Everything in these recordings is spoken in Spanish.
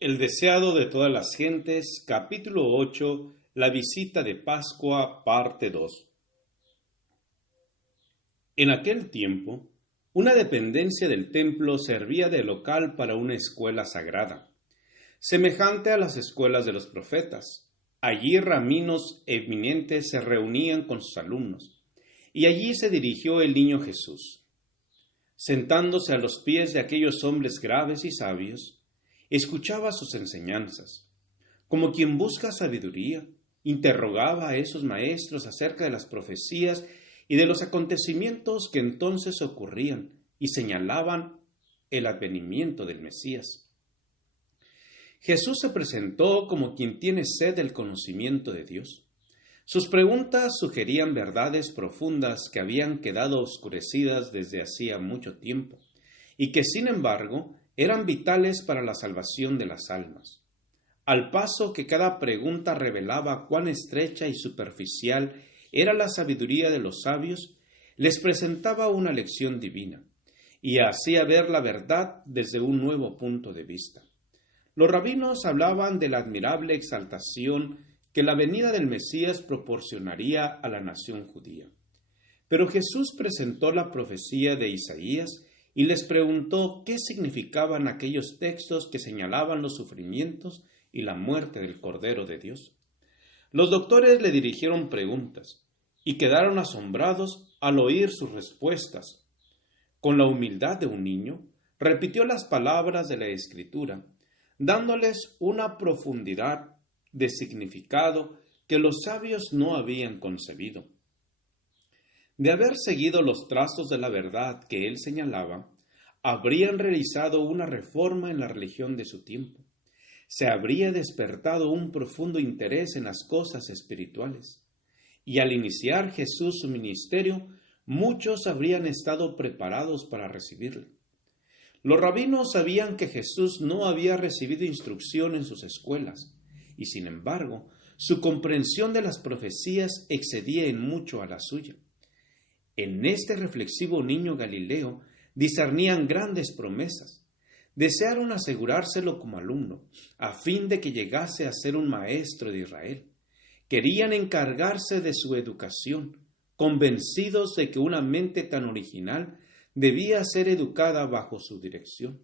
El deseado de todas las gentes, capítulo 8, la visita de Pascua, parte 2. En aquel tiempo, una dependencia del templo servía de local para una escuela sagrada, semejante a las escuelas de los profetas. Allí rabinos eminentes se reunían con sus alumnos, y allí se dirigió el niño Jesús. Sentándose a los pies de aquellos hombres graves y sabios, escuchaba sus enseñanzas. Como quien busca sabiduría, interrogaba a esos maestros acerca de las profecías y de los acontecimientos que entonces ocurrían y señalaban el advenimiento del Mesías. Jesús se presentó como quien tiene sed del conocimiento de Dios. Sus preguntas sugerían verdades profundas que habían quedado oscurecidas desde hacía mucho tiempo y que, sin embargo, eran vitales para la salvación de las almas. Al paso que cada pregunta revelaba cuán estrecha y superficial era la sabiduría de los sabios, les presentaba una lección divina y hacía ver la verdad desde un nuevo punto de vista. Los rabinos hablaban de la admirable exaltación que la venida del Mesías proporcionaría a la nación judía. Pero Jesús presentó la profecía de Isaías y les preguntó qué significaban aquellos textos que señalaban los sufrimientos y la muerte del Cordero de Dios. Los doctores le dirigieron preguntas y quedaron asombrados al oír sus respuestas. Con la humildad de un niño, repitió las palabras de la Escritura, dándoles una profundidad de significado que los sabios no habían concebido. De haber seguido los trazos de la verdad que él señalaba, habrían realizado una reforma en la religión de su tiempo. Se habría despertado un profundo interés en las cosas espirituales. Y al iniciar Jesús su ministerio, muchos habrían estado preparados para recibirle. Los rabinos sabían que Jesús no había recibido instrucción en sus escuelas, y sin embargo, su comprensión de las profecías excedía en mucho a la suya. En este reflexivo niño Galileo discernían grandes promesas. Desearon asegurárselo como alumno, a fin de que llegase a ser un maestro de Israel. Querían encargarse de su educación, convencidos de que una mente tan original debía ser educada bajo su dirección.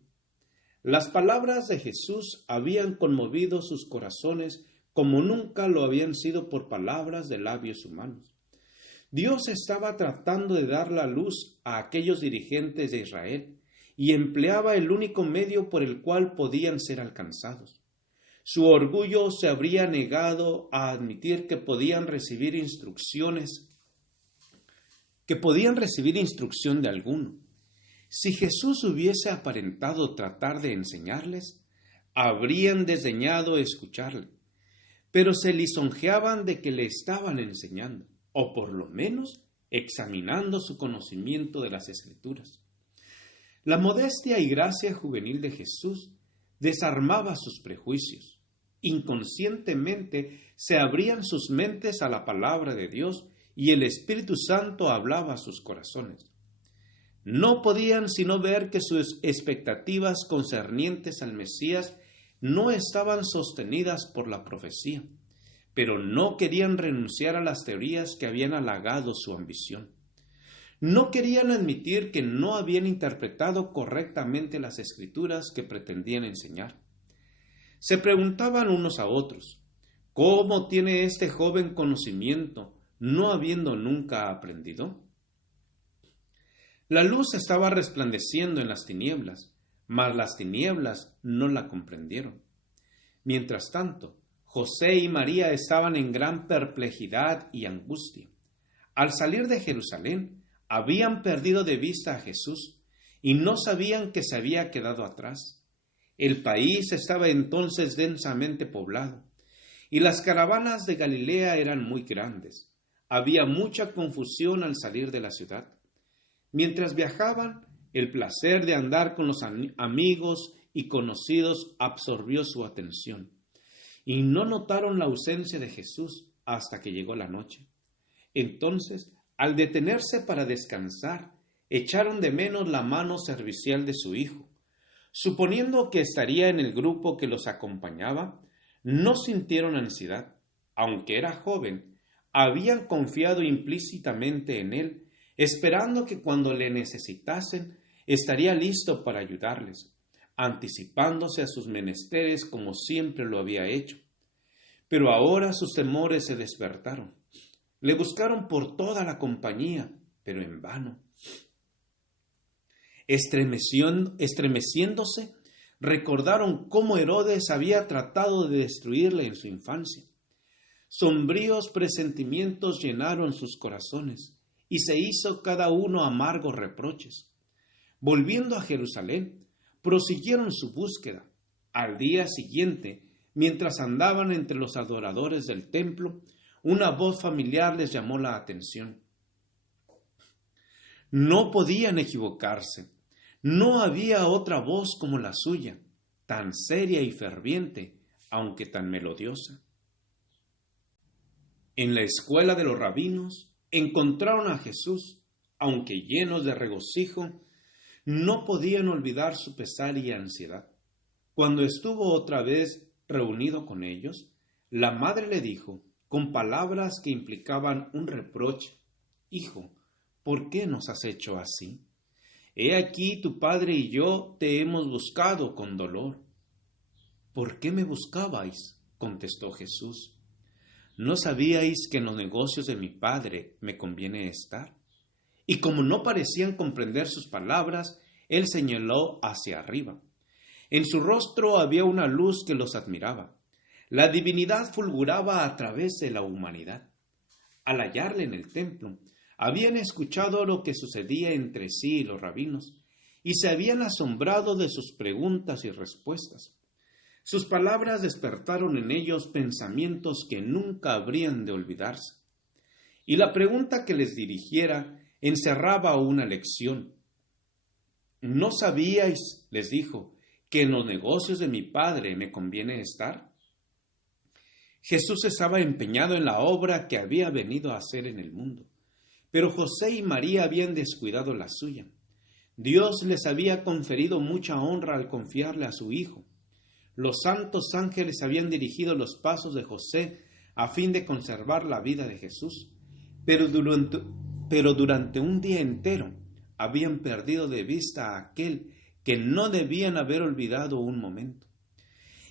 Las palabras de Jesús habían conmovido sus corazones como nunca lo habían sido por palabras de labios humanos. Dios estaba tratando de dar la luz a aquellos dirigentes de Israel y empleaba el único medio por el cual podían ser alcanzados. Su orgullo se habría negado a admitir que podían recibir instrucción de alguno. Si Jesús hubiese aparentado tratar de enseñarles, habrían desdeñado escucharle, pero se lisonjeaban de que le estaban enseñando, o por lo menos examinando su conocimiento de las Escrituras. La modestia y gracia juvenil de Jesús desarmaba sus prejuicios. Inconscientemente se abrían sus mentes a la palabra de Dios y el Espíritu Santo hablaba a sus corazones. No podían sino ver que sus expectativas concernientes al Mesías no estaban sostenidas por la profecía, pero no querían renunciar a las teorías que habían halagado su ambición. No querían admitir que no habían interpretado correctamente las Escrituras que pretendían enseñar. Se preguntaban unos a otros, ¿cómo tiene este joven conocimiento, no habiendo nunca aprendido? La luz estaba resplandeciendo en las tinieblas, mas las tinieblas no la comprendieron. Mientras tanto, José y María estaban en gran perplejidad y angustia. Al salir de Jerusalén, habían perdido de vista a Jesús y no sabían que se había quedado atrás. El país estaba entonces densamente poblado y las caravanas de Galilea eran muy grandes. Había mucha confusión al salir de la ciudad. Mientras viajaban, el placer de andar con los amigos y conocidos absorbió su atención, y no notaron la ausencia de Jesús hasta que llegó la noche. Entonces, al detenerse para descansar, echaron de menos la mano servicial de su hijo. Suponiendo que estaría en el grupo que los acompañaba, no sintieron ansiedad. Aunque era joven, habían confiado implícitamente en él, esperando que cuando le necesitasen, estaría listo para ayudarles, anticipándose a sus menesteres como siempre lo había hecho. Pero ahora sus temores se despertaron. Le buscaron por toda la compañía, pero en vano. Estremeciéndose, recordaron cómo Herodes había tratado de destruirle en su infancia. Sombríos presentimientos llenaron sus corazones, y se hizo cada uno amargos reproches. Volviendo a Jerusalén, prosiguieron su búsqueda. Al día siguiente, mientras andaban entre los adoradores del templo, una voz familiar les llamó la atención. No podían equivocarse. No había otra voz como la suya, tan seria y ferviente, aunque tan melodiosa. En la escuela de los rabinos encontraron a Jesús, aunque llenos de regocijo, no podían olvidar su pesar y ansiedad. Cuando estuvo otra vez reunido con ellos, la madre le dijo, con palabras que implicaban un reproche, «Hijo, ¿por qué nos has hecho así? He aquí tu padre y yo te hemos buscado con dolor». «¿Por qué me buscabais?», contestó Jesús. «¿No sabíais que en los negocios de mi padre me conviene estar?». Y como no parecían comprender sus palabras, él señaló hacia arriba. En su rostro había una luz que los admiraba. La divinidad fulguraba a través de la humanidad. Al hallarle en el templo, habían escuchado lo que sucedía entre sí y los rabinos, y se habían asombrado de sus preguntas y respuestas. Sus palabras despertaron en ellos pensamientos que nunca habrían de olvidarse. Y la pregunta que les dirigiera encerraba una lección. «¿No sabíais?», les dijo, «que en los negocios de mi padre me conviene estar?». Jesús estaba empeñado en la obra que había venido a hacer en el mundo, pero José y María habían descuidado la suya. Dios les había conferido mucha honra al confiarle a su Hijo. Los santos ángeles habían dirigido los pasos de José a fin de conservar la vida de Jesús, pero durante un día entero habían perdido de vista a aquel que no debían haber olvidado un momento.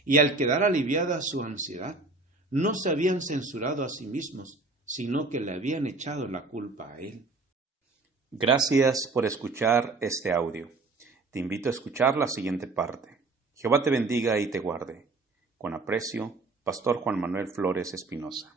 Y al quedar aliviada su ansiedad, no se habían censurado a sí mismos, sino que le habían echado la culpa a él. Gracias por escuchar este audio. Te invito a escuchar la siguiente parte. Jehová te bendiga y te guarde. Con aprecio, Pastor Juan Manuel Flores Espinosa.